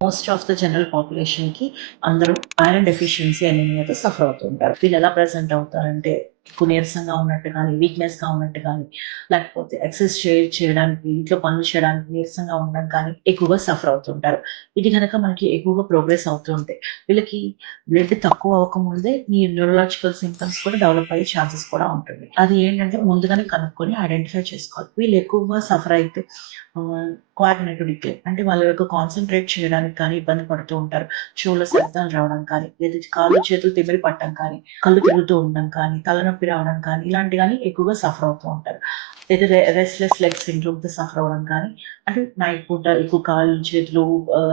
Most of the general పాపులేషన్‌కి అందరూ iron deficiency అనీమియాతో suffer అవుతుంటారు. వీళ్ళెలా present అవుతారంటే, ఎక్కువ నీరసంగా ఉన్నట్టు గానీ, వీక్‌నెస్‌గా ఉన్నట్టు గానీ, లేకపోతే ఎక్సర్‌సైజ్ చేయడానికి, ఇంట్లో పనులు చేయడానికి నీరసంగా ఉండడం కానీ, ఎక్కువగా సఫర్ అవుతుంటారు. ఇది గనక మనకి ఎక్కువగా ప్రోగ్రెస్ అవుతూ ఉంటే, వీళ్ళకి బ్లడ్ తక్కువ అవ్వకముందే ఈ న్యూరలాజికల్ సింప్టమ్స్ కూడా డెవలప్ అయ్యే ఛాన్సెస్ కూడా ఉంటుంది. అది ఏంటంటే ముందుగానే కనుక్కొని ఐడెంటిఫై చేసుకోవాలి. వీళ్ళు ఎక్కువగా సఫర్ అయితే కోఆర్డినేటెడ్ డిక్లే అంటే వాళ్ళ యొక్క కాన్సంట్రేట్ చేయడానికి కానీ ఇబ్బంది పడుతూ ఉంటారు. చెవులో శబ్దాలు రావడం కానీ, లేదా కాళ్ళు చేతులు తిమ్మిరి పట్టడం కానీ, కళ్ళు తిరుగుతూ ఉండడం కానీ, తలనొప్పి రావడం కానీ, ఇలాంటివి గానీ ఎక్కువగా సఫర్ అవుతూ ఉంటారు. లేదా రెస్ట్‌లెస్ లెగ్ సిండ్రోమ్‌తో సఫర్ అవ్వడం కానీ, అంటే నైట్ పూట ఎక్కువ కాళ్ళు, చేతులు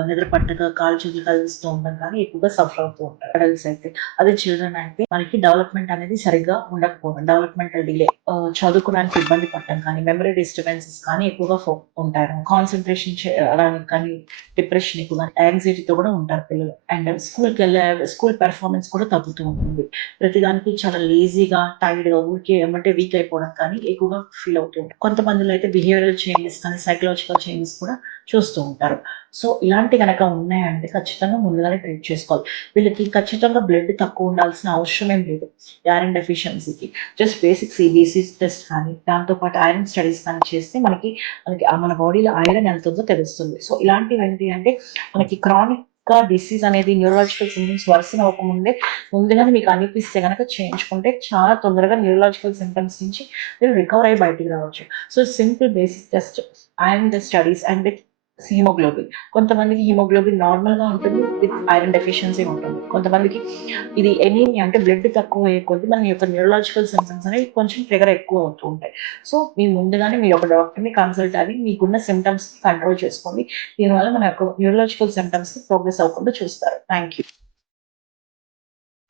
నిద్ర పట్టక కాళ్ళు, చేతులు కదిలిస్తూ ఉండడం కానీ ఎక్కువగా సఫర్ అవుతూ ఉంటారు అడల్ట్స్ అయితే. అదే చిల్డ్రన్ అయితే మనకి డెవలప్‌మెంట్ అనేది సరిగ్గా ఉండకపోవడం, డెవలప్‌మెంటల్ డిలే, చదువుకోవడానికి ఇబ్బంది పడటం కానీ, మెమరీ డిస్టర్బెన్సెస్ కానీ ఎక్కువగా ఉంటారు. కాన్సంట్రేషన్ చేయడానికి కానీ, డిప్రెషన్ ఎక్కువగా, యాంగ్జైటీతో కూడా ఉంటారు పిల్లలు. అండ్ స్కూల్ పెర్ఫార్మన్స్ కూడా తగ్గుతూ ఉంటుంది. ప్రతిదానికి చాలా లేజీగా, టైర్డ్‌గా, ఊరికే ఏమంటే వీక్ అయిపోవడం కానీ ఎక్కువగా ఫీల్ అవుతూ ఉంటారు. కొంతమందిలో అయితే బిహేవియరల్ చేంజెస్ కానీ, సైకలాజికల్ చేంజెస్ కూడా చూస్తూ ఉంటారు. సో, ఇలాంటివి గనక ఉన్నాయంటే ఖచ్చితంగా ముందుగానే ట్రీట్ చేసుకోవాలి. వీళ్ళకి ఖచ్చితంగా బ్లడ్ తక్కువ ఉండాల్సిన అవసరం ఏం లేదు. ఐరన్ డెఫిషియన్సీకి. జస్ట్ బేసిక్ సీబీసీ టెస్ట్ కానీ, దాంతో పాటు ఐరన్ స్టడీస్ కానీ చేస్తే మనకి మన బాడీలో ఐరన్ ఎంత ఉందో తెలుస్తుంది. సో, ఇలాంటివి ఏంటి అంటే మనకి క్రానిక్‌గా డిసీజ్ అనేది న్యూరలాజికల్ సింప్టమ్స్ వర్సన్ అవ్వకముందే ముందుగానే మీకు అనిపిస్తే గనక చేయించుకుంటే చాలా తొందరగా న్యూరలాజికల్ సింప్టమ్స్ నుంచి మీరు రికవర్ అయ్యి బయటికి రావచ్చు. So, simple basic test iron studies and with haemoglobin. కొంతమందికి హిమోగ్లోబిన్ నార్మల్‌గా ఉంటుంది. విత్ ఐరన్ డెఫిషియన్సీ ఉంటుంది. కొంతమందికి ఇది ఎనీమియా అంటే బ్లడ్ తక్కువ అయ్యే కొద్దీ మన యొక్క న్యూరలాజికల్ సింప్టమ్స్ అనేవి కొంచెం ట్రిగర్ ఎక్కువ అవుతూ ఉంటాయి. సో, మీరు ముందుగానే మీ యొక్క డాక్టర్‌ని కన్సల్ట్ అవ్వి మీకున్న సింప్టమ్స్‌ని కంట్రోల్ చేసుకోండి. దీనివల్ల మన యొక్క న్యూరలాజికల్ సింప్టమ్స్‌ని ప్రోగ్రెస్ అవ్వకుండా చూస్తారు. Thank you.